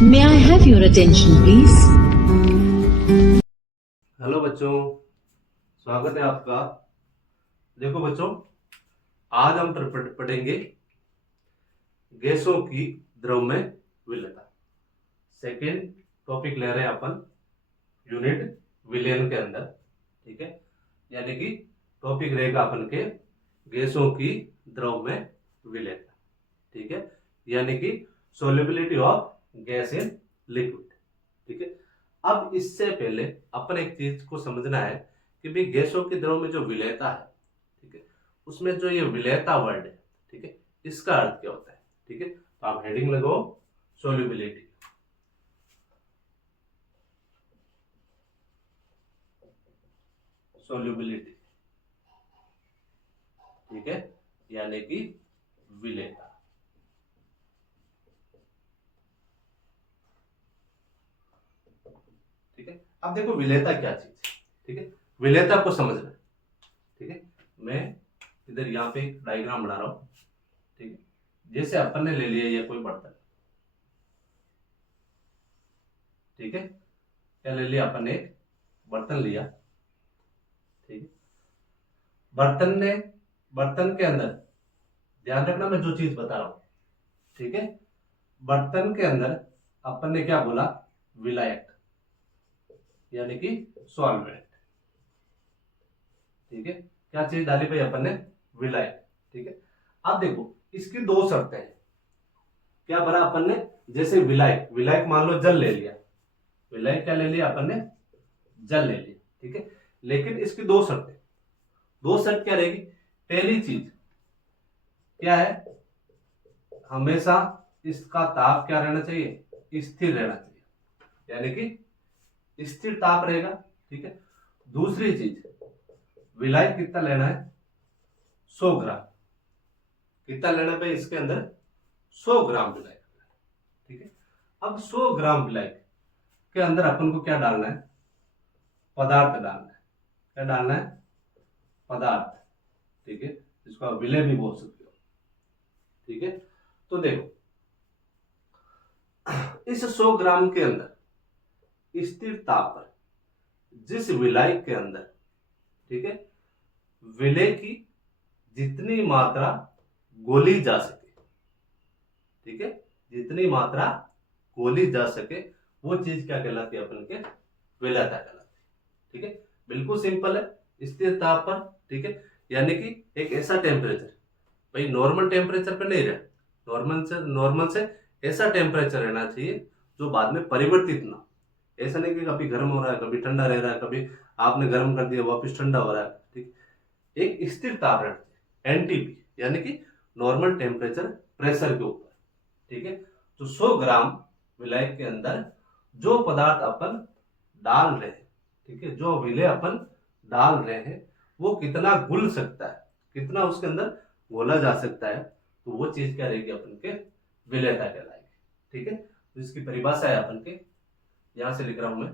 May I have your attention, please? Hello बच्चों, स्वागत है आपका। देखो बच्चों, आज हम पढ़ेंगे गैसों की द्रव में विलेयता। सेकेंड टॉपिक ले रहे हैं अपन यूनिट विलयन के अंदर, ठीक है। यानी कि टॉपिक रहेगा अपन के गैसों की द्रव में विलेयता, ठीक है। यानी कि solubility of gas in liquid, ठीक है। अब इससे पहले अपन एक चीज को समझना है कि भाई गैसों के द्रव में जो विलेयता है, ठीक है, उसमें जो ये विलेयता वर्ड है, ठीक है, इसका अर्थ क्या होता है, ठीक है। तो आप हेडिंग लगाओ सोल्युबिलिटी, सोल्युबिलिटी, ठीक है, यानी कि विलेयता। ठीक है, अब देखो विलेयता क्या चीज है, ठीक है। विलेयता को समझना, ठीक है। मैं इधर यहाँ पे एक डायग्राम बना रहा हूं, ठीक है। जैसे अपन ने ले लिया ये कोई बर्तन, ठीक है। क्या ले लिया अपन ने? एक बर्तन लिया, ठीक है। बर्तन के अंदर ध्यान रखना मैं जो चीज बता रहा हूं, ठीक है। बर्तन के अंदर अपन ने क्या बोला? विलायक, यानी कि सॉल्वेंट, ठीक है। क्या चीज डाली भाई अपन ने? विलायक, ठीक है। अब देखो इसकी दो शर्तें हैं। क्या भरा अपन ने? जैसे विलायक, विलायक मान लो जल ले लिया, विलायक क्या ले लिया अपन ने? जल ले लिया, ठीक है। लेकिन इसकी दो शर्तें, दो शर्त क्या रहेगी? पहली चीज क्या है? हमेशा इसका ताप क्या रहना चाहिए? स्थिर रहना चाहिए, यानी कि स्थिर ताप रहेगा, ठीक है। दूसरी चीज, विलायक कितना लेना है? 100 ग्राम। कितना लेना है भाई इसके अंदर? 100 ग्राम विलायक, ठीक है। अब 100 ग्राम विलायक के अंदर अपन को क्या डालना है? पदार्थ डालना है। क्या डालना है? पदार्थ, ठीक है। इसको आप विलय भी बोल सकते हो, ठीक है। तो देखो इस 100 ग्राम के अंदर स्थिर ताप पर जिस विलायक के अंदर, ठीक है, विलय की जितनी मात्रा गोली जा सके, ठीक है, जितनी मात्रा गोली जा सके, वो चीज क्या कहलाती है? अपन के विलेयता कहलाती है, ठीक है। बिल्कुल सिंपल है, स्थिर ताप पर, ठीक है। यानी कि एक ऐसा टेम्परेचर, भाई नॉर्मल टेम्परेचर पे नहीं रहे, नॉर्मल से ऐसा टेम्परेचर रहना चाहिए जो बाद में परिवर्तित ना, ऐसा नहीं कि कभी गर्म हो रहा है कभी ठंडा रह रहा है, कभी आपने गर्म कर दिया वापस ठंडा हो रहा है, ठीक। एक स्थिर ताप रहना चाहिए, एनटीपी, यानी कि नॉर्मल टेम्परेचर प्रेशर के ऊपर, ठीक है। तो 100 ग्राम विलायक के अंदर जो पदार्थ अपन डाल रहे हैं, ठीक है, जो विलय अपन डाल रहे हैं, वो कितना घुल सकता है, कितना उसके अंदर घोला जा सकता है, तो वो चीज क्या रहेगी? अपन के विलेयता कहलाएगी, ठीक है। तो इसकी परिभाषा है अपन के, यहां से लिख रहा हूं मैं,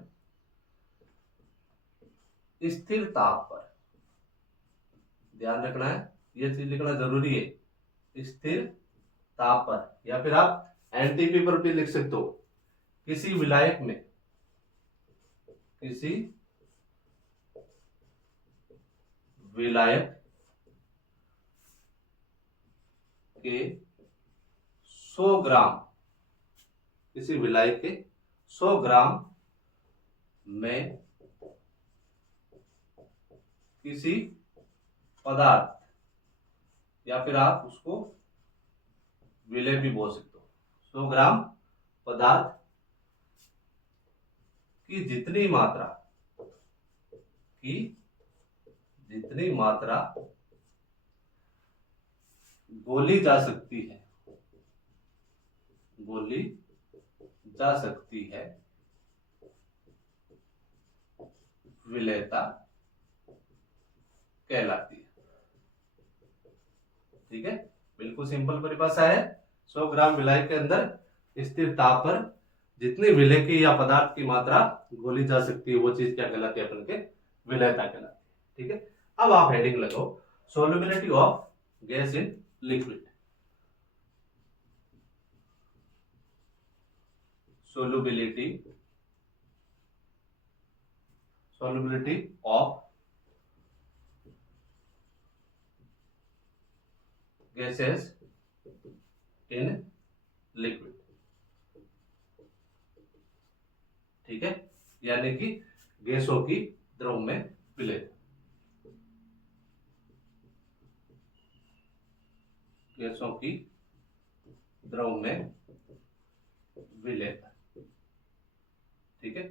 स्थिर ताप पर, ध्यान रखना है, ये चीज लिखना जरूरी है, स्थिर ताप पर, या फिर आप एनटीपी पर भी लिख सकते हो। किसी विलायक में, किसी विलायक के 100 ग्राम, किसी विलायक के 100 ग्राम में किसी पदार्थ, या फिर आप उसको विलय भी बोल सकते हो, 100 ग्राम पदार्थ की की जितनी मात्रा गोली जा सकती है, गोली जा सकती है, विलेयता कहलाती है, ठीक है। बिल्कुल सिंपल परिभाषा है, 100 ग्राम विलायक के अंदर स्थिर ताप पर जितनी विलय की या पदार्थ की मात्रा घोली जा सकती है, वो चीज क्या कहलाती है? अपन के विलेयता कहलाती है, ठीक है। अब आप हेडिंग लगाओ solubility of gas in liquid, solubility of gases in liquid, ठीक है, यानी कि गैसों की द्रव में विलेयता, गैसों की द्रव में विलेयता, ठीक है।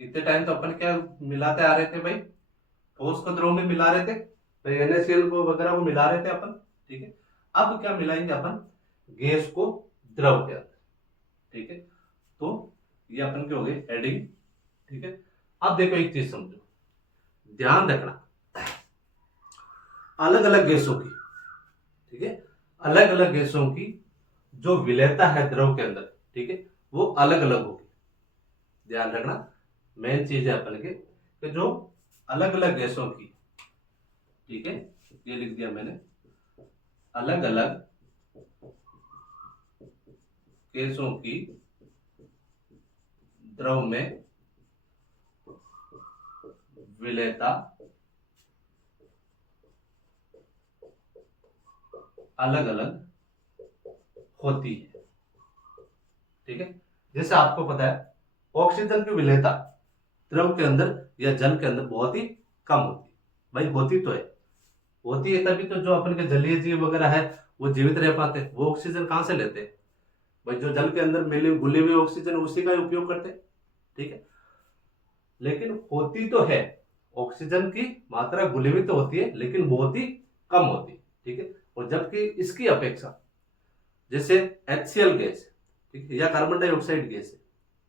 इतने टाइम तो अपन क्या मिलाते आ रहे थे भाई, ठोस को द्रव में मिला रहे थे भाई, NaCl को वगैरह को मिला रहे थे अपन, ठीक है। अब क्या मिलाएंगे अपन, गैस को द्रव के अंदर, ठीक है। तो ये अपन के हो गए एडिंग, ठीक है। अब देखो एक चीज समझो, ध्यान रखना, अलग अलग गैसों की, ठीक है, अलग अलग गैसों की जो विलेयता है द्रव के अंदर, ठीक है, वो अलग अलग होगी। ध्यान रखना, मेन चीज है अपन के कि जो अलग अलग गैसों की, ठीक है, ये लिख दिया मैंने, अलग अलग गैसों की द्रव में विलेयता अलग अलग होती है, ठीक है। जैसे आपको पता है ऑक्सीजन की विलेयता द्रव के अंदर या जल के अंदर बहुत ही कम होती है, भाई होती तो है, होती है तभी तो जो अपन के जलीय जीव वगैरह है वो जीवित रह पाते हैं। वो ऑक्सीजन कहां से लेते हैं भाई, जो जल के अंदर मिली घुली हुई ऑक्सीजन उसी का उपयोग करते हैं, ठीक है। लेकिन होती तो है, ऑक्सीजन की मात्रा घुली हुई तो होती है लेकिन बहुत ही कम होती है, ठीक है। और जबकि इसकी अपेक्षा जैसे HCl गैस, ठीक है, या कार्बन डाइऑक्साइड गैस है,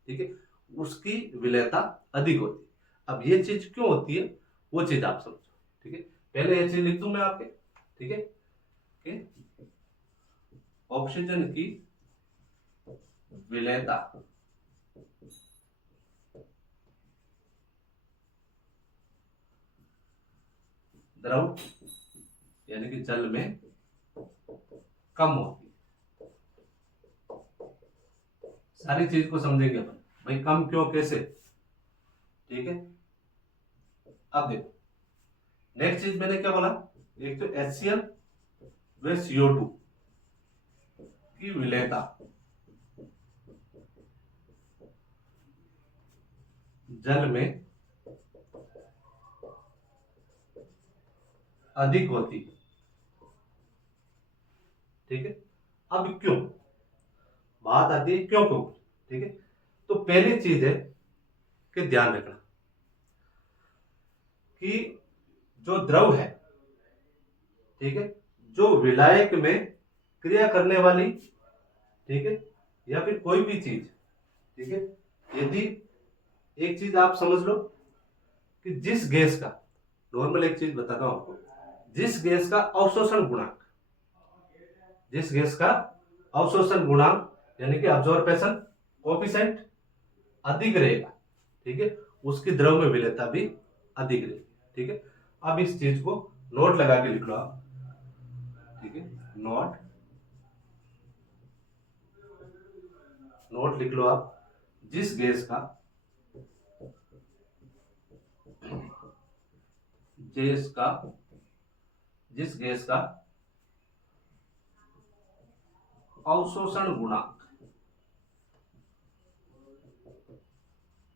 ठीक है, उसकी विलेयता अधिक होती है। अब ये चीज क्यों होती है वो चीज आप समझो, ठीक है। पहले ये चीज लिख दूं मैं आपके, ठीक है, कि ऑक्सीजन की विलेयता द्रव यानी कि जल में कम होती है। सारी चीज को समझेंगे अपन भाई, कम क्यों कैसे, ठीक है। अब देखो नेक्स्ट चीज मैंने क्या बोला, एक तो HCl व CO2 की विलेयता जल में अधिक होती है, ठीक है। अब क्यों बात आती है, क्यों क्यों, ठीक है। तो पहली चीज है कि ध्यान रखना कि जो द्रव है, ठीक है, जो विलायक में क्रिया करने वाली, ठीक है, या फिर कोई भी चीज, ठीक है, यदि एक चीज आप समझ लो कि जिस गैस का, नॉर्मल एक चीज बताता हूं आपको, जिस गैस का अवशोषण गुणांक, जिस गैस का अवशोषण गुणांक यानी कि अब्जॉर्प्शन कोएफिशिएंट अधिक रहेगा, ठीक है, उसकी द्रव में विलेयता भी अधिक रहेगी, ठीक है। अब इस चीज को नोट लगा के लिख लो आप, ठीक है, नोट लिख लो आप, जिस गैस का जिस गैस का अवशोषण गुणांक,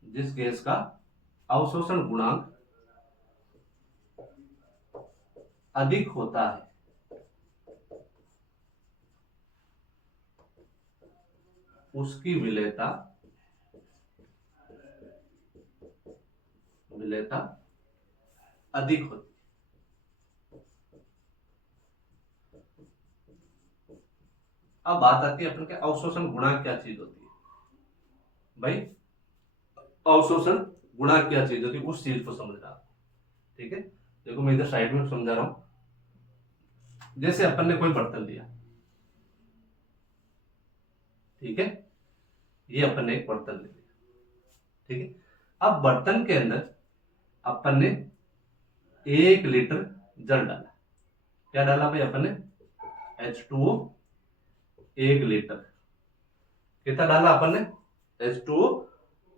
जिस गैस का अवशोषण गुणांक अधिक होता है, उसकी विलेयता अधिक होती है। अब बात आती है अपन के अवशोषण गुणांक क्या चीज होती है भाई, अवशोषण गुणांक क्या चीज होती है उस चीज को समझना, ठीक है। देखो मैं इधर साइड में समझा रहा हूं, जैसे अपन ने कोई बर्तन लिया, ठीक है, ये अपन ने एक बर्तन ले लिया, ठीक है। अब बर्तन के अंदर अपन ने 1 लीटर जल डाला, क्या डाला भाई अपन ने, H2O 1 लीटर, कितना डाला अपन ने, H2O,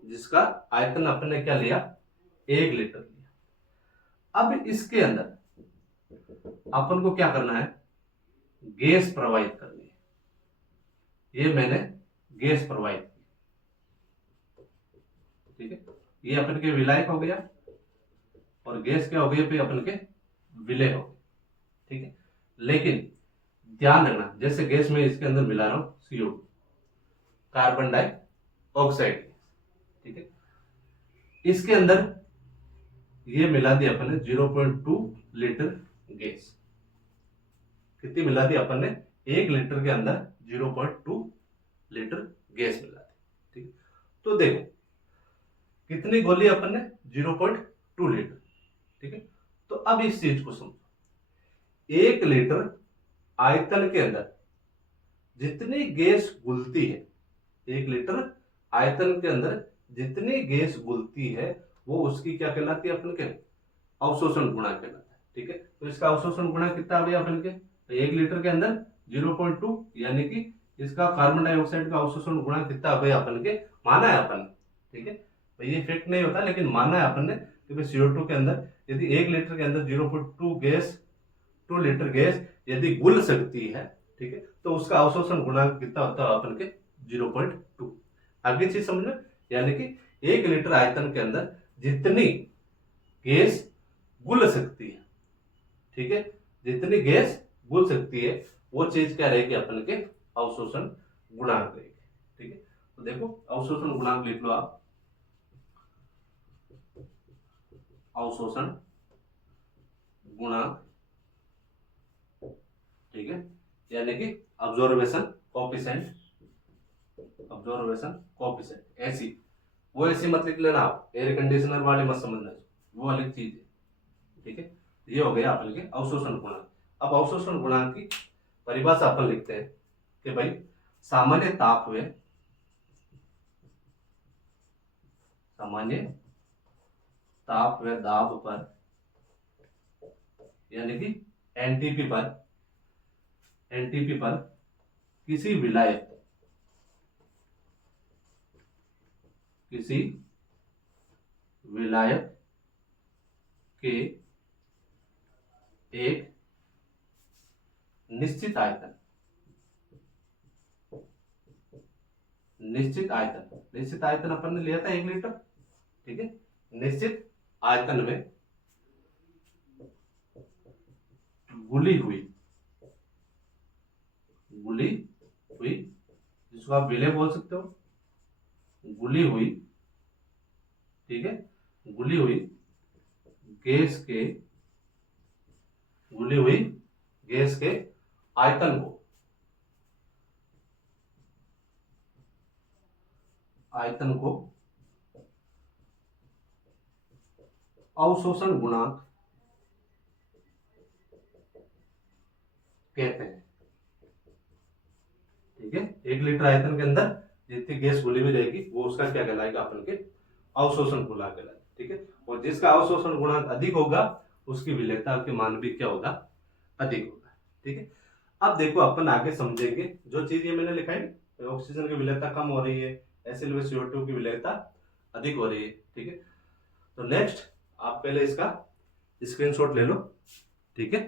जिसका आयतन अपन ने क्या लिया, 1 लीटर लिया। अब इसके अंदर अपन को क्या करना है, गैस प्रवाहित करनी है। ये मैंने गैस प्रवाहित की, ठीक है। ये अपन के विलायक हो गया और गैस क्या हो गई, अपन के विलय हो गए, ठीक है। लेकिन ध्यान रखना, जैसे गैस में इसके अंदर मिला रहा हूं CO2, कार्बन डाइऑक्साइड, ठीक है। इसके अंदर ये मिला दिया अपन ने 0.2 लीटर गैस। कितनी मिला दी अपन ने, 1 लीटर के अंदर 0.2 लीटर गैस मिला दी, ठीक है। तो देखो कितनी गोली अपन ने, 0.2 लीटर, ठीक है। तो अब इस चीज को समझो, 1 लीटर आयतन के अंदर जितनी गैस घुलती है, 1 लीटर आयतन के अंदर जितनी गैस घुलती है, वो उसकी क्या कहलाती है, अपन के अवशोषण गुणांक कहलाता है, ठीक है। तो इसका अवशोषण गुणांक कितना आ गया अपन के, तो 1 लीटर के अंदर 0.2, यानी कि इसका कार्बन डाइऑक्साइड का अवशोषण गुणांक कितना आ गया अपन के, माना है अपन, ठीक है। तो ये फैक्ट नहीं होता, लेकिन माना है अपन ने, क्योंकि CO2 के अंदर यदि 1 लीटर के अंदर 0.2 गैस, 2 लीटर गैस यदि घुल सकती है, ठीक है, तो उसका अवशोषण गुणांक कितना होता है अपन के, 0.2। आगे चीज समझना, यानी कि 1 लीटर आयतन के अंदर जितनी गैस घुल सकती है, ठीक है, जितनी गैस घुल सकती है, वो चीज क्या रहेगी, अपन के अवशोषण गुणांक रहेगी, ठीक है। तो देखो अवशोषण गुणांक लिख लो आप, अवशोषण गुणांक, ठीक है, यानी कि ऑब्जर्वेशन कोएफिशिएंट, ऑब्जर्वेशन कोएफिशिएंट। ऐसी वो ऐसी मत लिख लेना आप, एयर कंडीशनर वाले मत समझना, वो अलग चीज है, ठीक है। ये हो गया अपन के अवशोषण गुणांक। अब अवशोषण गुणांक की परिभाषा अपन लिखते हैं कि भाई सामान्य ताप व दाब पर, यानी कि एनटीपी पर किसी विलायक के एक निश्चित आयतन अपन ने लिया था 1 लीटर, ठीक है। निश्चित आयतन में घुली हुई, जिसको आप विलय बोल सकते हो, घुली हुई, ठीक है, घुली हुई गैस के आयतन को अवशोषण गुणांक कहते हैं, ठीक है। 1 लीटर आयतन के अंदर जितनी गैस घुली हुई रहेगी, वो उसका क्या कहलाएगा, अपन के अवशोषण गुणांक कहलाएगा, ठीक है। और जिसका अवशोषण गुणांक अधिक होगा, उसकी विलेयता के मान भी क्या होगा, अधिक होगा, ठीक है। अब देखो अपन आगे समझेंगे, जो चीज ये मैंने लिखा है, ऑक्सीजन की विलेयता कम हो रही है, SiO2 की विलेयता अधिक हो रही है, ठीक है। तो नेक्स्ट आप पहले इसका स्क्रीनशॉट ले लो, ठीक है।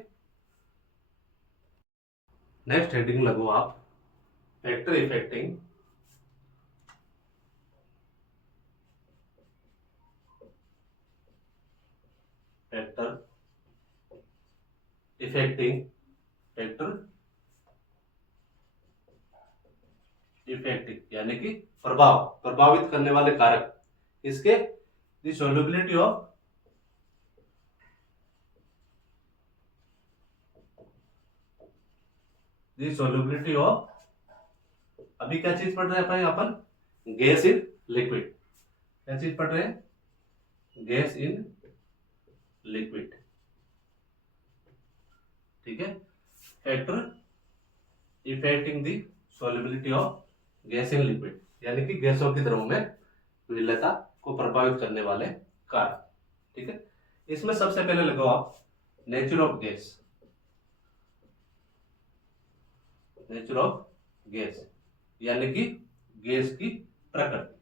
नेक्स्ट हेडिंग लगो आप, फैक्टर इफेक्टिंग यानी कि प्रभावित करने वाले कारक, इसके द सोल्युबिलिटी ऑफ अभी क्या चीज पढ़ रहे हैं अपन, गैस इन लिक्विड। क्या चीज पढ़ रहे हैं, गैस इन लिक्विड, ठीक है। Factor affecting the solubility of gas in liquid, यानी कि गैसों की द्रव में विलेयता को प्रभावित करने वाले कारक, ठीक है। इसमें सबसे पहले लगाओ आप नेचर ऑफ गैस, यानी कि गैस की प्रकृति,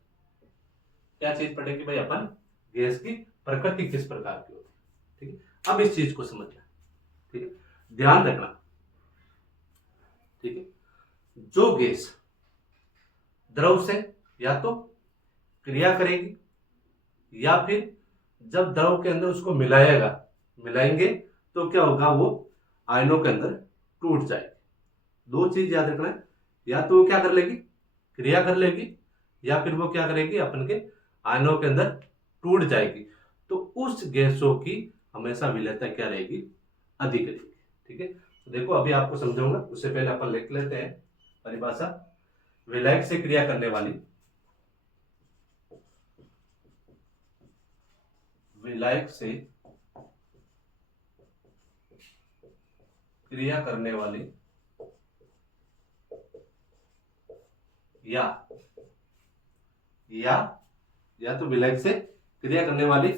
क्या चीज पढ़ेंगे भाई अपन, गैस की प्रकृति किस प्रकार की होती है। ठीक है, अब इस चीज को समझना, ठीक है, ध्यान रखना। ठीक है, जो गैस द्रव से या तो क्रिया करेगी या फिर जब द्रव के अंदर उसको मिलाएंगे तो क्या होगा, वो आयनों के अंदर टूट जाएगी। दो चीज याद रखना है, या तो वो क्या कर लेगी, क्रिया कर लेगी, या फिर वो क्या करेगी, अपन के आयनों के अंदर टूट जाएगी। तो उस गैसों की हमेशा विलेयता क्या रहेगी, अधिक रहेगी। ठीक है, तो देखो अभी आपको समझाऊंगा, उससे पहले अपन लिख लेते हैं परिभाषा। विलायक से क्रिया करने वाली, विलायक से क्रिया करने वाली या तो विलायक से क्रिया करने वाली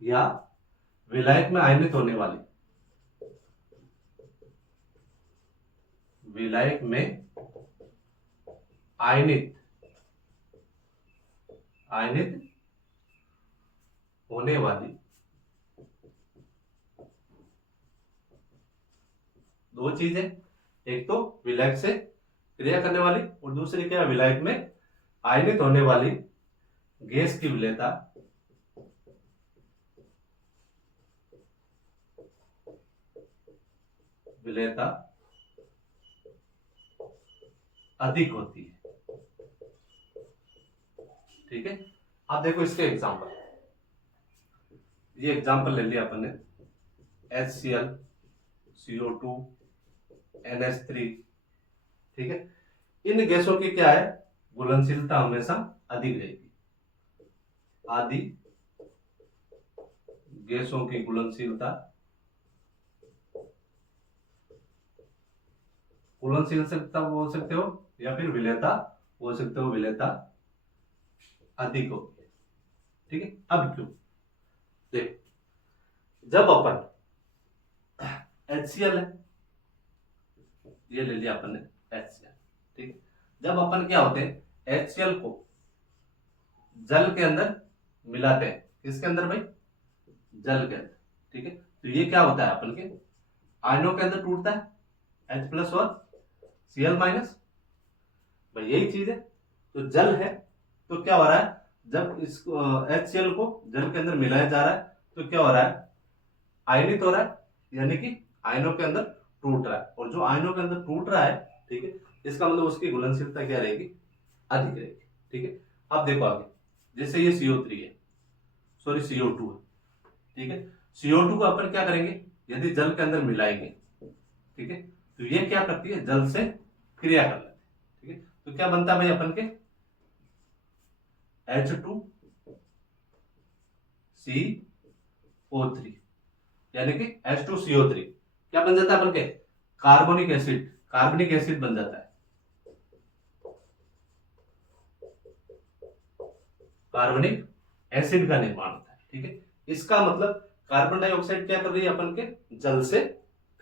या विलायक में आयनित होने वाली, विलायक में आयनित होने वाली दो चीजें, एक तो विलायक से क्रिया करने वाली और दूसरी क्या है, विलायक में आयनित होने वाली गैस की विलेयता अधिक होती है। ठीक है, अब देखो इसके एग्जांपल, ये एग्जांपल ले लिया अपन ने, HCl, CO2, NH3। ठीक है, इन गैसों की क्या है, घुलनशीलता हमेशा अधिक रहेगी। आदि गैसों की घुलनशीलता बोल सकते हो या फिर विलेयता बोल सकते हो, विलेयता अधिक होगी। ठीक है, अब क्यों, देख जब अपन HCl है, ये ले लिया अपन ने HCl। ठीक है, जब अपन क्या होते हैं, HCl को जल के अंदर मिलाते हैं, किसके अंदर भाई, जल के अंदर। ठीक है, तो ये क्या होता है, अपन के आयनों के अंदर टूटता है, H+ और Cl-, भाई यही चीज है। तो जल है तो क्या हो रहा है, जब इसको HCl को जल के अंदर मिलाया जा रहा है तो क्या हो रहा है, आयनित हो रहा है, यानी कि आयनों के अंदर टूट रहा है। और जो आयनों के अंदर टूट रहा है, ठीक है, इसका मतलब उसकी घुलनशीलता क्या रहेगी, अधिक रहेगी। ठीक है, अब देखो आगे, जैसे ये CO3 है, सॉरी CO2 है। ठीक है, CO2 को अपन क्या करेंगे, यदि जल के अंदर मिलाएंगे, ठीक है, तो ये क्या करती है, जल से क्रिया कर लेती है। ठीक है, तो क्या बनता है भाई अपन के, H2CO3, यानी कि H2CO3 क्या बन जाता है अपन के, कार्बोनिक एसिड बन जाता है, कार्बनिक एसिड का निर्माण होता है। ठीक है, इसका मतलब कार्बन डाइऑक्साइड क्या कर रही है, अपन के जल से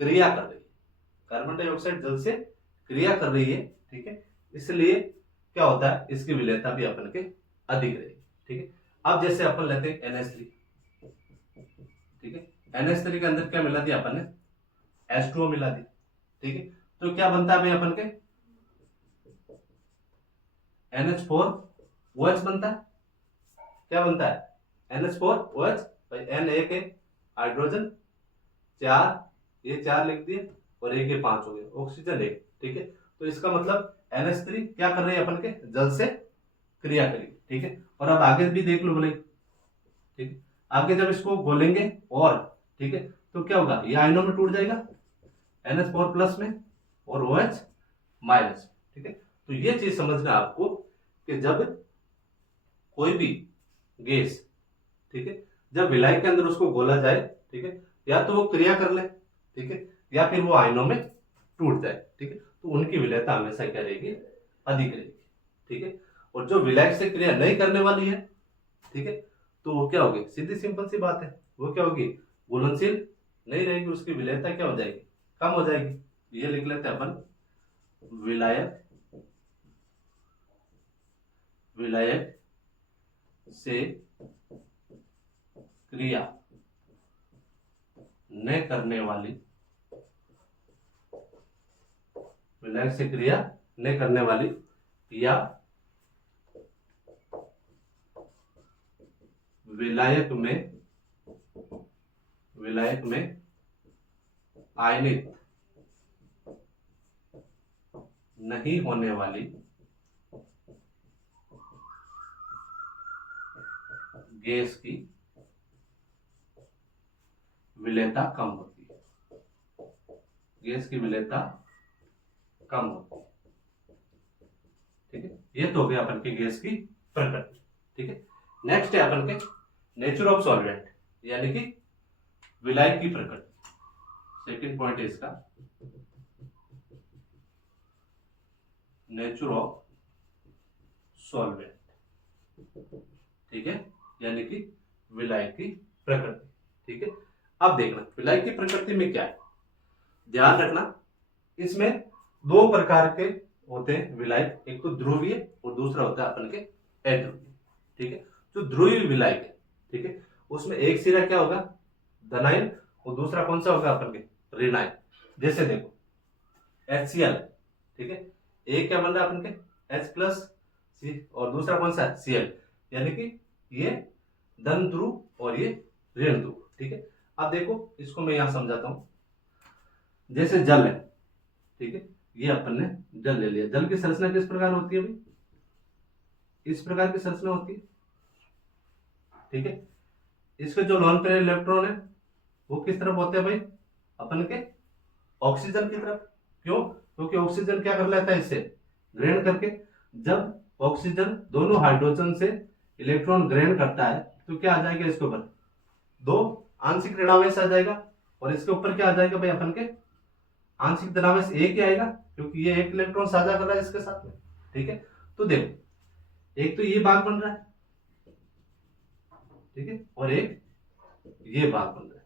क्रिया कर रही है, कार्बन डाइऑक्साइड जल से क्रिया कर रही है। ठीक है, इसलिए क्या होता है, इसकी विलेयता भी अपन के अधिक रहेगी। ठीक है, अब जैसे अपन लेते हैं NH3। ठीक है, NH3 के अंदर क्या मिला दिया अपन ने, H2O मिला दी। ठीक है, तो क्या बनता है भाई अपन के, NH4OH बनता है। क्या बनता है, NH4OH, भाई N एक है, हाइड्रोजन 4, ये 4 लिख दिए, और एक ये 5 हो गया, ऑक्सीजन 1। ठीक है, तो इसका मतलब NH3 क्या कर रही है, अपन के जल से क्रिया करेगी। ठीक है, और अब आगे भी देख लो बोले। ठीक है, आगे जब इसको घोलेंगे और, ठीक है, तो क्या होगा, ये आयनों में टूट जाएगा, NH4+ में और OH-। ठीक है, तो ये चीज समझना आपको कि जब कोई भी गैस, ठीक है, जब विलायक के अंदर उसको घोला जाए, ठीक है, या तो वो क्रिया कर ले, ठीक है, या फिर वो आयनों में टूट जाए। ठीक है, तो उनकी विलेयता हमेशा क्या रहेगी, अधिक रहेगी। ठीक है, और जो विलायक से क्रिया नहीं करने वाली है, ठीक है, तो वो क्या होगी, सीधी सिंपल सी बात है, वो क्या होगी, घुलनशील नहीं रहेगी, उसकी विलेयता क्या हो जाएगी, कम हो जाएगी। ये लिख लेते हैं अपन, विलायक से क्रिया न करने वाली, विलायक से क्रिया न करने वाली या विलायक में आयनित नहीं होने वाली गैस की विलेयता कम होती है। गैस की विलेयता कम होती है। ठीक है, ये तो हो गया अपन की गैस की प्रकृति। ठीक है, नेक्स्ट है अपन के नेचर ऑफ सॉल्वेंट, यानी कि विलायक की प्रकृति। सेकंड पॉइंट है इसका नेचर ऑफ सॉल्वेंट। ठीक है, यानी कि विलायक की प्रकृति। ठीक है, अब देखना विलायक की प्रकृति में क्या है, ध्यान रखना। इसमें दो प्रकार के होते हैं विलायक, एक तो ध्रुवीय और दूसरा होता है अपन के अध्रुवीय। ठीक है, जो ध्रुवीय विलायक है, ठीक है, उसमें एक सिरा क्या होगा, धनायन, और दूसरा कौन सा होगा अपन के ऋणायन। जैसे देखो HCl, ठीक है, एक क्या बन रहा है अपन के H प्लस सी, और दूसरा कौन सा है Cl, यानी कि ये धन ध्रुव और ये ऋण ध्रुव। ठीक है, अब देखो इसको मैं यहां समझाता हूं। जैसे जल है, ठीक है, ये अपन ने जल ले लिया। जल की संरचना किस प्रकार होती है भाई, इस प्रकार की संरचना होती है। ठीक है, इसके जो लोन पेयर इलेक्ट्रॉन है वो किस तरफ होते हैं भाई, अपन के ऑक्सीजन की तरफ। क्यों, क्योंकि ऑक्सीजन क्या कर लेता है, इससे ग्रहण करके। जब ऑक्सीजन दोनों हाइड्रोजन से इलेक्ट्रॉन ग्रहण करता है तो क्या आ जाएगा, इसके ऊपर दो आंशिक ऋणावेश आ जाएगा, और इसके ऊपर क्या आ जाएगा भाई, अपन के आंशिक धनावेश एक ही आएगा, क्योंकि ये एक इलेक्ट्रॉन साझा कर रहा है इसके साथ में। ठीक है, तो देखो एक तो ये भाग बन रहा है, ठीक है, और एक ये भाग बन रहा है।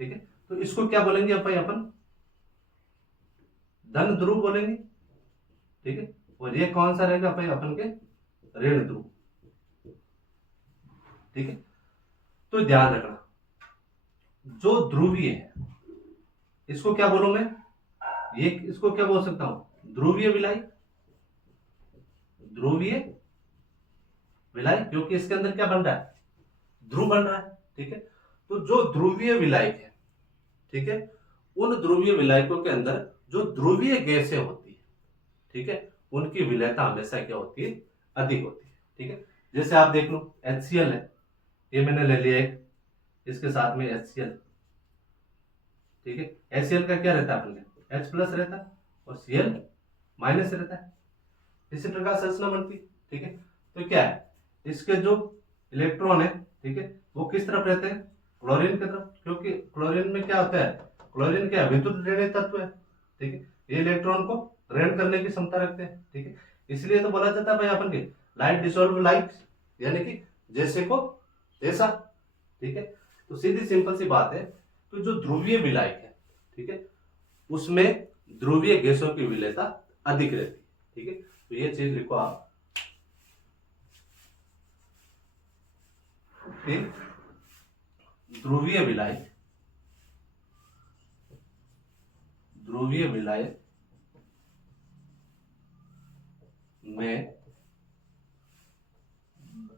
ठीक है, तो इसको क्या बोलेंगे भाई, अपन धन ध्रुव बोलेंगे। ठीक है, और ये कौन सा रहेगा भाई, अपन के ऋण ध्रुव। ठीक है, तो ध्यान रखना जो ध्रुवीय है इसको क्या बोलूं मैं, ये इसको क्या बोल सकता हूं, ध्रुवीय विलायक। ध्रुवीय विलायक, क्योंकि इसके अंदर क्या बन रहा है, ध्रुव बन रहा है। ठीक है, तो जो ध्रुवीय विलायक है, ठीक है, उन ध्रुवीय विलायकों के अंदर जो ध्रुवीय गैसें होती है, ठीक है, उनकी विलेयता हमेशा क्या होती है, अधिक होती है। ठीक है, जैसे आप देख लो HCl है, ये मैंने ले लिया एक, इसके साथ में HCl। ठीक है, HCl का क्या रहता है अपन का, H प्लस रहता है और Cl माइनस रहता है। इसी प्रकार संरचना बनती है। ठीक है, तो क्या है, इसके जो इलेक्ट्रॉन है, ठीक है, वो किस तरफ रहते हैं, क्लोरीन की तरफ, क्योंकि क्लोरीन में क्या होता है, क्लोरीन क्या विद्युत ऋणाय तत्व है। ठीक है, ये इलेक्ट्रॉन को ऋण करने की क्षमता रखते हैं। ठीक है, इसलिए तो बोला जाता है भाई अपन के लाइट डिसॉल्व लाइट, यानी कि जैसे को तैसा। ठीक है, तो सीधी सिंपल सी बात है, तो जो ध्रुवीय विलायक है, ठीक है, उसमें ध्रुवीय गैसों की विलेयता अधिक रहती है। ठीक है, तो ये चीज लिखो आप। फिर ध्रुवीय विलायक, ध्रुवीय विलायक में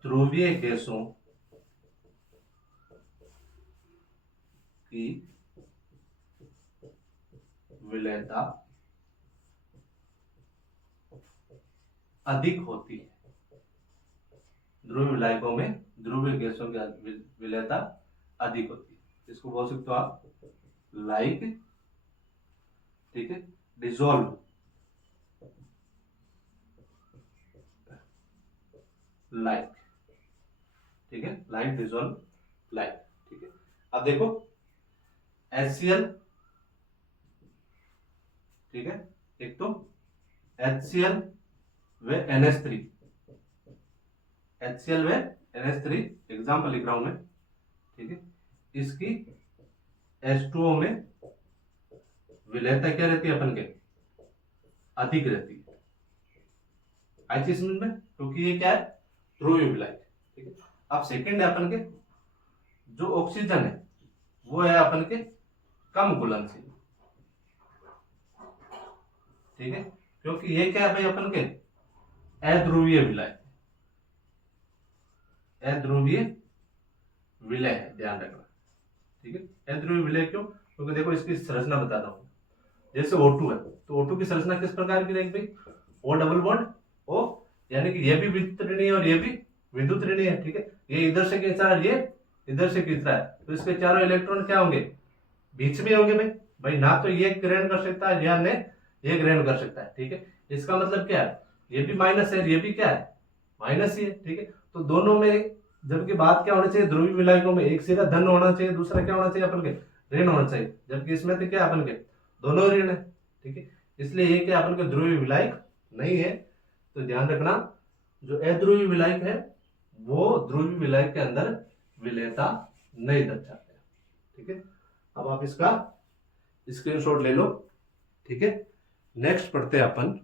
ध्रुवीय गैसों की विलेयता अधिक होती है। ध्रुवीय विलायकों में ध्रुवीय गैसों की विलेयता अधिक होती है। इसको बोल सकते हो आप लाइक, ठीक है, डिसॉल्व लाइक। ठीक है, लाइक डिसॉल्व लाइक। ठीक है, अब देखो HCl, ठीक है, एक तो HCl व NH3, HCl व NH3 एग्जाम्पल लिख रहा हूं मैं। ठीक है, इसकी H2O में विलेयता क्या रहती है अपन के, अधिक रहती है। आई चीज समझ में, क्योंकि ये क्या है, ध्रुवीय विलायक। ठीक है। अब सेकंड है अपन के जो ऑक्सीजन है वो है अपन के कम घुलनशील, ठीक है, क्योंकि ये क्या है भाई अपन के अध्रुवीय विलय, अध्रुवीय विलय है, ध्यान रखना, ठीक है। अध्रुवीय विलय क्यों? क्योंकि देखो इसकी संरचना बताता हूं। जैसे O2 है तो O2 की संरचना किस प्रकार की रहेगी भाई? O डबल बॉन्ड O, यानी कि ये भी विद्युत ऋणी है और ये भी विद्युत ऋणी है, ठीक है। ये इधर से खींच रहा है, ये इधर से खींच रहा है, तो इसके चारों इलेक्ट्रॉन क्या होंगे? बीच में होंगे भाई। भाई ना तो ये ग्रहण कर सकता है या ने ये ग्रहण कर सकता है, ठीक है। इसका मतलब क्या है? ये भी माइनस है, ये भी क्या है? माइनस ही है, ठीक है। तो दोनों में जबकि बात क्या होनी चाहिए? ध्रुवीय विलायकों में एक सिरा धन होना चाहिए, दूसरा क्या होना चाहिए अपन के? ऋण होना चाहिए, जबकि इसमें तो क्या अपन के दोनों ऋण है, ठीक है। इसलिए ये क्या अपन के ध्रुवीय विलायक नहीं है। तो ध्यान रखना, जो अध्रुवीय विलायक है वो ध्रुवीय विलायक के अंदर विलेयता नहीं दर्शाते, ठीक है। अब आप इसका स्क्रीनशॉट ले लो, ठीक है। नेक्स्ट पढ़ते हैं अपन,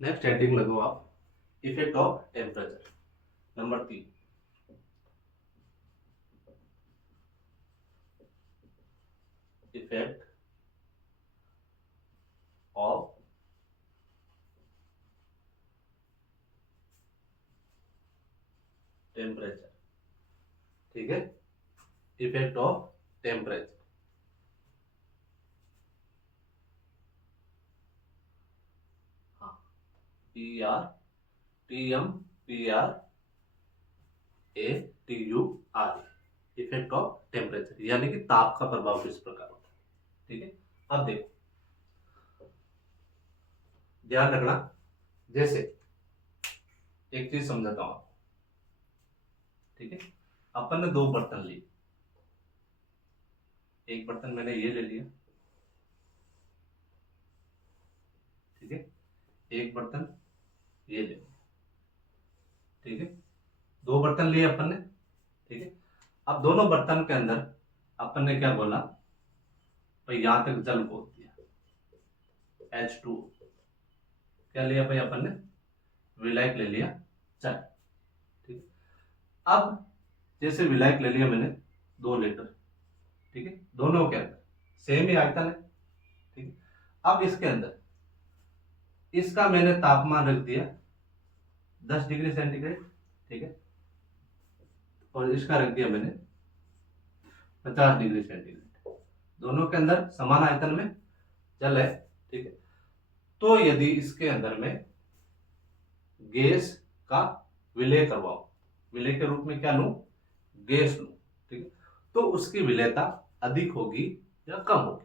नेक्स्ट हेडिंग लगाओ आप, effect of temperature, number 3। Effect of temperature, ठीक है। इफेक्ट ऑफ टेम्परेचर, हाँ, TRTMPRATUR, इफेक्ट ऑफ टेम्परेचर, यानी कि ताप का प्रभाव किस प्रकार होता है, ठीक है। अब देखो, ध्यान रखना, जैसे एक चीज समझाता हूं आपको, ठीक है। अपन ने दो बर्तन लिए, एक बर्तन मैंने ये ले लिया, ठीक है, एक बर्तन ये ले लिया, ठीक है। दो बर्तन लिए अपन ने, ठीक है। अब दोनों बर्तन के अंदर अपन ने क्या बोला भाई? यहां तक जल बोल दिया, H2, क्या लिया भाई अपन ने? विलायक ले लिया जल, ठीक है। अब जैसे विलायक ले लिया मैंने 2 लीटर, ठीक है, दोनों के अंदर सेम ही आयतन है, ठीक है। अब इसके अंदर इसका मैंने तापमान रख दिया 10 डिग्री सेंटीग्रेड, ठीक है, और इसका रख दिया मैंने 50 डिग्री सेंटीग्रेड। दोनों के अंदर समान आयतन में जल है, ठीक है। तो यदि इसके अंदर में गैस का विलय करवाओ, विलय के रूप में क्या लूं? गैस लूं, ठीक है, तो उसकी विलेयता अधिक होगी या कम होगी,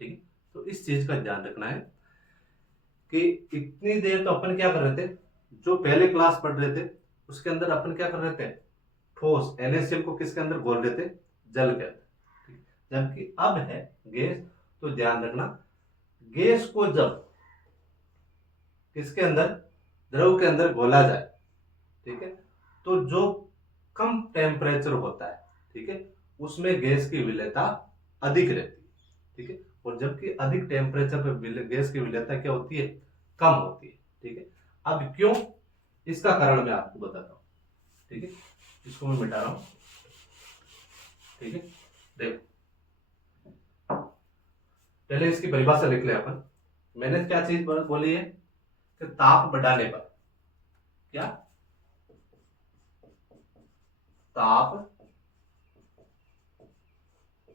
ठीक है। तो इस चीज का ध्यान रखना है कि इतनी देर तो अपन क्या कर रहे थे, जो पहले क्लास पढ़ रहे थे उसके अंदर अपन क्या कर रहे थे? ठोस NaCl को किसके अंदर घोल रहे थे? जल के अंदर, जबकि अब है गैस। तो ध्यान रखना, गैस को जब किसके अंदर, द्रव के अंदर घोला जाए, ठीक है, तो जो कम टेम्परेचर होता है, ठीक है, उसमें गैस की विलेयता अधिक रहती है, ठीक है। और जबकि अधिक टेम्परेचर पर गैस की विलेयता क्या होती है? कम होती है, ठीक है। अब क्यों? इसका कारण मैं आपको बताता हूं, ठीक है। इसको मैं मिटा रहा हूं, ठीक है। देखो, पहले इसकी परिभाषा लिख ले अपन। मैंने क्या चीज बोली है कि ताप बढ़ाने पर, क्या? ताप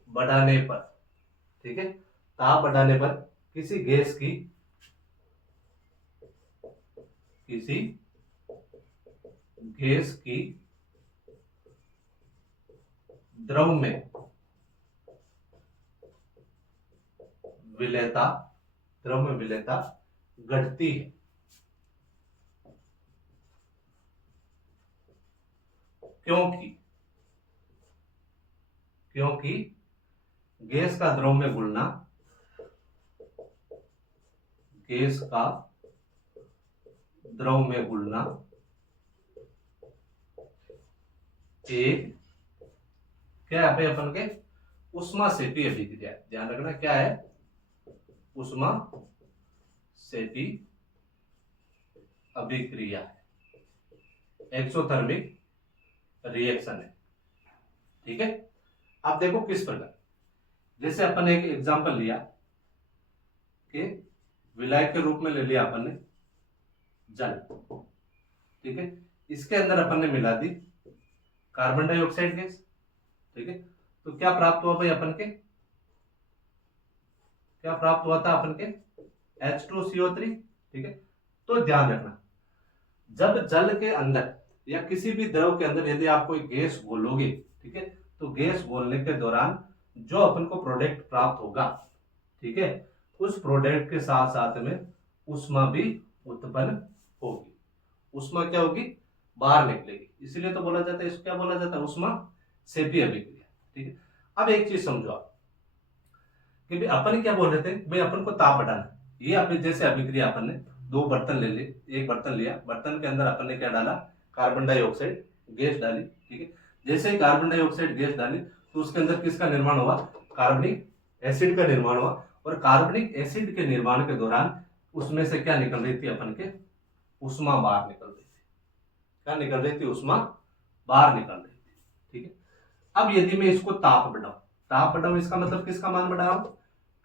बढ़ाने पर, ठीक है, ताप बढ़ाने पर किसी गैस की, किसी गैस की द्रव में विलेयता, द्रव में विलेयता घटती है, क्योंकि क्योंकि गैस का द्रव में घुलना, गैस का द्रव में घुलना एक क्या है भाई अपन के उष्मा सेपी अभिक्रिया है। ध्यान रखना, क्या है? उष्मा सेपी अभिक्रिया है, एक्सोथर्मिक रिएक्शन है। ठीक है, अब देखो किस प्रकार, जैसे अपन ने एक एग्जांपल लिया कि विलायक के रूप में ले लिया अपन ने जल। ठीक है, इसके अंदर अपन ने मिला दी कार्बन डाइऑक्साइड गैस। ठीक है, तो क्या प्राप्त हुआ भाई अपन के, क्या प्राप्त हुआ था अपन के H2CO3। ठीक है, तो ध्यान रखना, जब जल के अंदर या किसी भी द्रव के अंदर यदि आप कोई गैस घोलोगे, ठीक है, तो गैस घोलने के दौरान जो अपन को प्रोडक्ट प्राप्त होगा, ठीक है, उस प्रोडक्ट के साथ साथ में ऊष्मा भी उत्पन्न होगी। ऊष्मा क्या होगी, बाहर निकलेगी, इसीलिए तो बोला जाता है, इसको क्या बोला जाता है, ऊष्मा सेपी अभिक्रिया। ठीक है, अब एक चीज समझो आप कि भाई अपन क्या बोल रहे थे, भाई अपन को ताप बढ़ाना। ये अपने जैसे अभिक्रिया अपन ने दो बर्तन ले लिए, एक बर्तन लिया, बर्तन के अंदर अपन ने क्या डाला, कार्बन डाइऑक्साइड गैस डाली। ठीक है, जैसे ही कार्बन डाइऑक्साइड गैस डाली तो उसके अंदर किसका निर्माण हुआ, कार्बनिक एसिड का निर्माण हुआ। और कार्बनिक एसिड के निर्माण के दौरान उसमें से क्या निकल रही थी, अपन के ऊष्मा बाहर निकल रही थी। क्या निकल रही थी, ऊष्मा बाहर निकल रही थी। ठीक है, अब यदि मैं इसको ताप बढ़ाऊं, ताप बढ़ाऊं इसका मतलब किसका मान बढ़ा,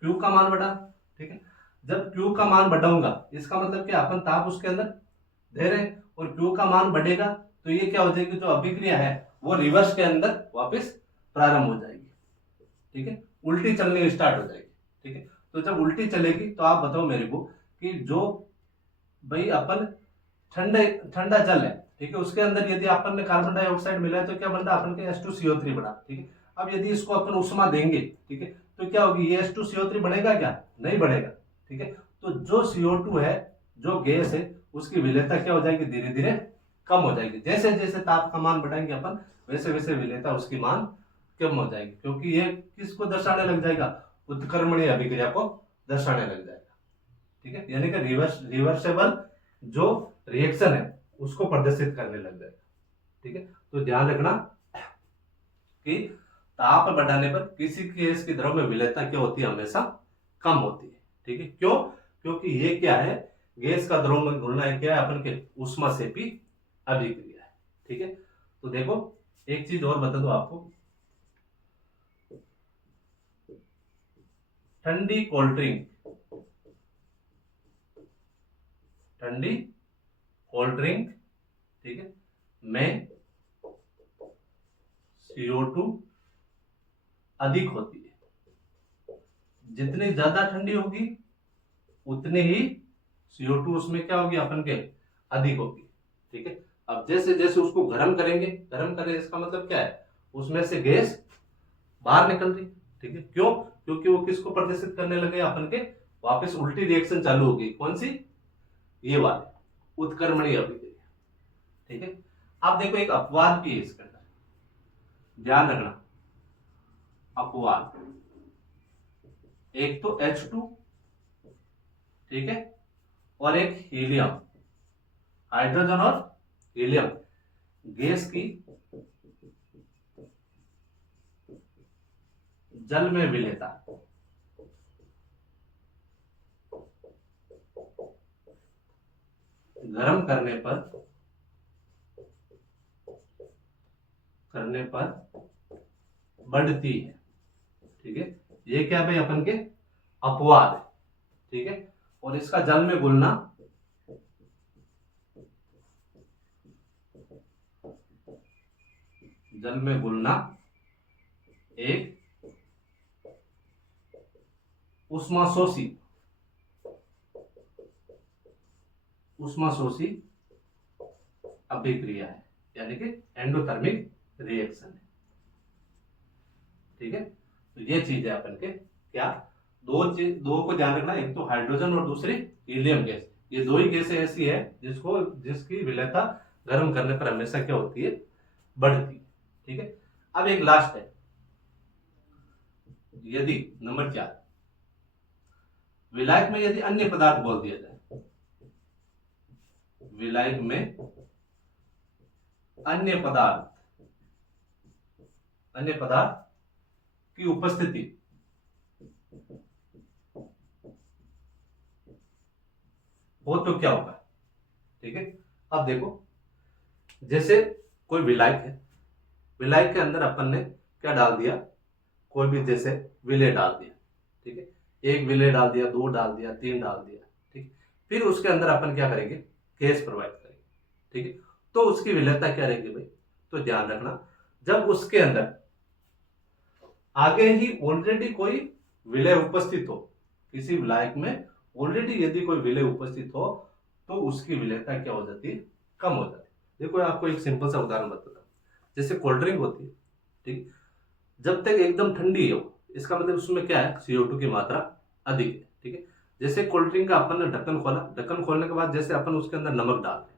Q का मान बढ़ा। ठीक है, जब Q का मान बढ़ाऊंगा इसका मतलब क्या, अपन ताप उसके अंदर दे रहे हैं, और Q का मान बढ़ेगा तो ये क्या हो जाएगी, जो अभिक्रिया है वो रिवर्स के अंदर वापस प्रारंभ हो जाएगी। ठीक है, उल्टी चलनी स्टार्ट हो जाएगी। ठीक है, तो जब उल्टी चलेगी तो आप बताओ मेरे को कि जो भाई अपन ठंडे ठंडा जल है, ठीक है, उसके अंदर यदि अपन ने कार्बन डाइऑक्साइड मिलाया तो क्या बन रहा, अपन के H2CO3 बना। ठीक है, अब यदि इसको अपन ऊष्मा देंगे, ठीक है, तो क्या होगी, ये H2CO3 बनेगा क्या, नहीं बनेगा। ठीक है, तो जो CO2 है, जो गैस है, उसकी विलेयता क्या हो जाएगी, धीरे धीरे कम हो जाएगी। जैसे जैसे ताप का मान बढ़ाएंगे अपन, वैसे वैसे विलेयता उसकी मान कम हो जाएगी, क्योंकि ये किसको दर्शाने लग जाएगा, उत्क्रमणीय अभिक्रिया को दर्शाने लग जाएगा। ठीक है, यानी कि रिवर्सेबल जो रिएक्शन है उसको प्रदर्शित करने लग जाएगा। ठीक है, तो ध्यान रखना कि ताप बढ़ाने पर किसी गैस की द्रव में विलेयता क्या होती है, हमेशा कम होती है। ठीक है, क्यों, क्योंकि ये क्या है, गैस का द्रव में घुलना है, क्या है, अपन के ऊष्मा सेपी अभिक्रिया है। ठीक है, तो देखो एक चीज और बता दो आपको, ठंडी कोल्ड ड्रिंक, ठंडी कोल्ड ड्रिंक, ठीक है, में CO2 अधिक होती है। जितनी ज्यादा ठंडी होगी उतनी ही CO2 उसमें क्या होगी, अपन के अधिक होगी। ठीक है, अब जैसे जैसे उसको गर्म करेंगे, गर्म करें इसका मतलब क्या है, उसमें से गैस बाहर निकल रही। ठीक है, क्यों, क्योंकि वो किसको प्रदर्शित करने लगे, अपन के वापस उल्टी रिएक्शन चालू होगी। कौन सी, ये वाली उत्क्रमणीय अभिक्रिया। ठीक है, अब देखो एक अपवाद भी है इसके अंदर, ध्यान रखना, अपवाद, एक तो H2, ठीक है, और एक हीलियम, हाइड्रोजन और हीलियम गैस की जल में विलेयता, गर्म करने पर बढ़ती है। ठीक है, ये क्या भाई, अपन के अपवाद है। ठीक है, और इसका जल में घुलना एक ऊष्माशोषी अभिक्रिया है, यानी कि एंडोथर्मिक रिएक्शन है। ठीक है, तो ये चीज है अपन के क्या, दो को ध्यान रखना, एक तो हाइड्रोजन और दूसरी हीलियम गैस। ये दो ही गैसें ऐसी है जिसकी विलेयता गर्म करने पर हमेशा क्या होती है, बढ़ती है। ठीक है, अब एक लास्ट है, यदि नंबर 4, विलायक में यदि अन्य पदार्थ बोल दिया जाए, विलायक में अन्य पदार्थ की उपस्थिति हो तो क्या होगा। ठीक है, अब देखो जैसे कोई विलायक है, विलायक के अंदर अपन ने क्या डाल दिया, कोई भी जैसे विलेय डाल दिया, ठीक है, एक विलेय डाल दिया, 2 डाल दिया, 3 डाल दिया, ठीक। फिर उसके अंदर अपन क्या करेंगे, गैस प्रोवाइड करेंगे, ठीक है। तो उसकी विलेयता क्या रहेगी भाई, तो ध्यान रखना, जब उसके अंदर आगे ही ऑलरेडी कोई विलेय उपस्थित हो, किसी विलायक में ऑलरेडी यदि कोई विलेय उपस्थित हो तो उसकी विलेयता क्या हो जाती है, कम हो जाती है। देखो आपको एक सिंपल सा उदाहरण बताता हूं, जैसे कोल्ड ड्रिंक होती है, ठीक, जब तक एकदम ठंडी हो, इसका मतलब उसमें क्या है, CO2 की मात्रा अधिक है, ठीक है। जैसे कोल्ड ड्रिंक का अपन ने ढक्कन खोला, ढक्कन खोलने के बाद जैसे अपन उसके अंदर नमक डाल रहे,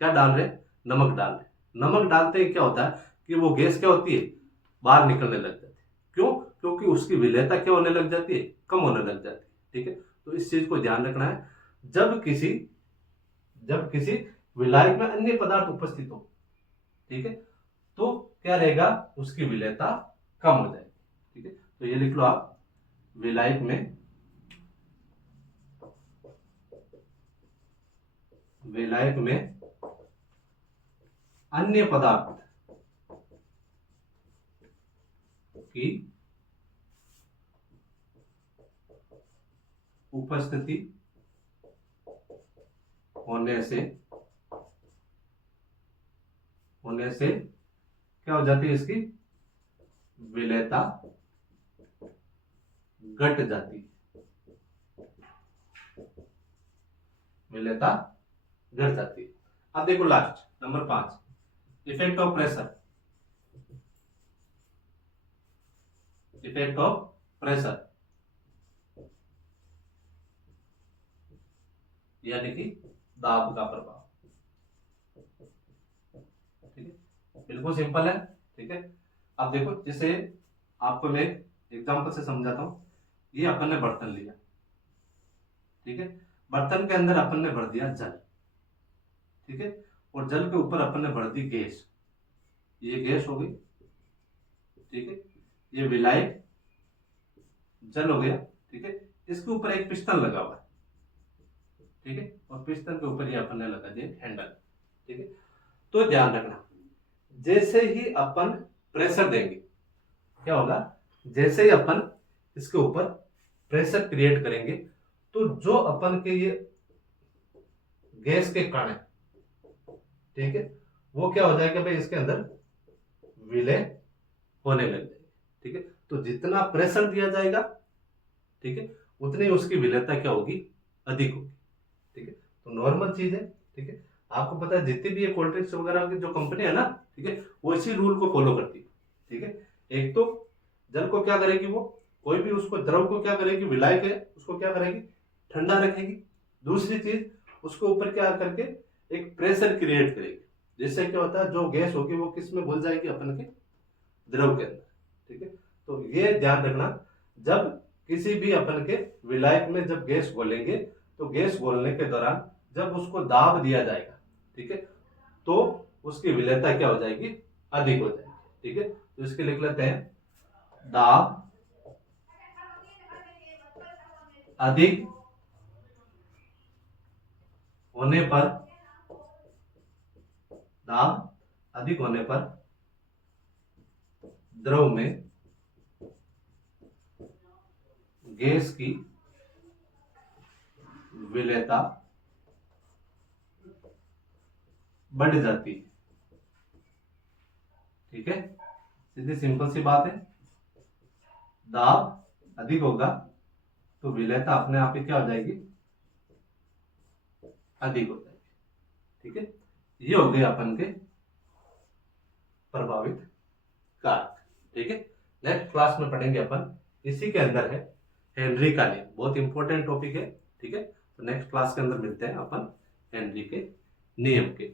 क्या डाल रहे, नमक डाल रहे, नमक डालते ही क्या होता है कि वो गैस क्या होती है, बाहर निकलने लग जाती है। क्यों, क्योंकि उसकी विलेयता क्या होने लग जाती है, कम होने लग जाती है, ठीक है। तो इस चीज को ध्यान रखना है, जब किसी विलायक में अन्य पदार्थ उपस्थित हो, ठीक है, तो क्या रहेगा, उसकी विलेयता कम हो जाएगी, ठीक है। तो ये लिख लो आप, विलायक में अन्य पदार्थ की उपस्थिति होने से क्या हो जाती है, इसकी विलेयता घट जाती है, विलेयता घट जाती है। अब देखो last number 5, effect of pressure, effect of pressure यानी कि दाब का प्रभाव, ठीक है, बिल्कुल सिंपल है, ठीक है। अब देखो, जैसे आपको मैं एग्जांपल से समझाता हूं, ये अपन ने बर्तन लिया, ठीक है, बर्तन के अंदर अपन ने भर दिया जल, ठीक है, और जल के ऊपर अपन ने भर दी गैस, ये गैस हो गई, ठीक है, ये विलायक जल हो गया, ठीक है, इसके ऊपर एक पिस्टन लगा हुआ है, ठीक है, और पिस्टन के ऊपर ये अपन ने लगा दिया हैंडल, ठीक है। तो ध्यान रखना, जैसे ही अपन प्रेशर देंगे क्या होगा, जैसे ही अपन इसके ऊपर प्रेशर क्रिएट करेंगे तो जो अपन के ये गैस के कण है, ठीक है, वो क्या हो जाएगा भाई, इसके अंदर विलय होने लग जाएगी, ठीक है। तो जितना प्रेशर दिया जाएगा, ठीक है, उतनी उसकी विलेयता क्या होगी, अधिक होगी, ठीक है। तो नॉर्मल चीज है, ठीक है। आपको पता है जितनी भी ये कोल्ड ड्रिंक्स वगैरह की जो कंपनी है ना, ठीक है, वो इसी रूल को फॉलो करती है, ठीक है। एक तो जल को क्या करेगी, वो कोई भी उसको द्रव को क्या करेगी, विलायक है उसको क्या करेगी, ठंडा रखेगी। दूसरी चीज, उसके ऊपर क्या करके एक प्रेशर क्रिएट करेगी, जिससे क्या होता है, जो गैस होगी वो किस में घुल जाएगी, अपन के द्रव के अंदर, ठीक है। तो ये ध्यान रखना, जब किसी भी अपन के विलायक में जब गैस घोलेंगे तो गैस घोलने के दौरान जब उसको दाब दिया जाएगा, ठीक है, तो उसकी विलेयता क्या हो जाएगी, अधिक हो जाएगी, ठीक है। तो इसके लिख लेते हैं, दाब अधिक होने पर, दाब अधिक होने पर द्रव में गैस की विलेयता बढ़ जाती है, ठीक है। सीधी सिंपल सी बात है, दाब अधिक होगा तो विलेयता अपने आप ही क्या हो जाएगी, अधिक हो जाएगी, ठीक है। ये हो गए अपन के प्रभावित कारक, ठीक है। नेक्स्ट क्लास में पढ़ेंगे अपन, इसी के अंदर है हेनरी का नियम, बहुत इंपॉर्टेंट टॉपिक है, ठीक है। तो नेक्स्ट क्लास के अंदर मिलते हैं अपन हेनरी के नियम के।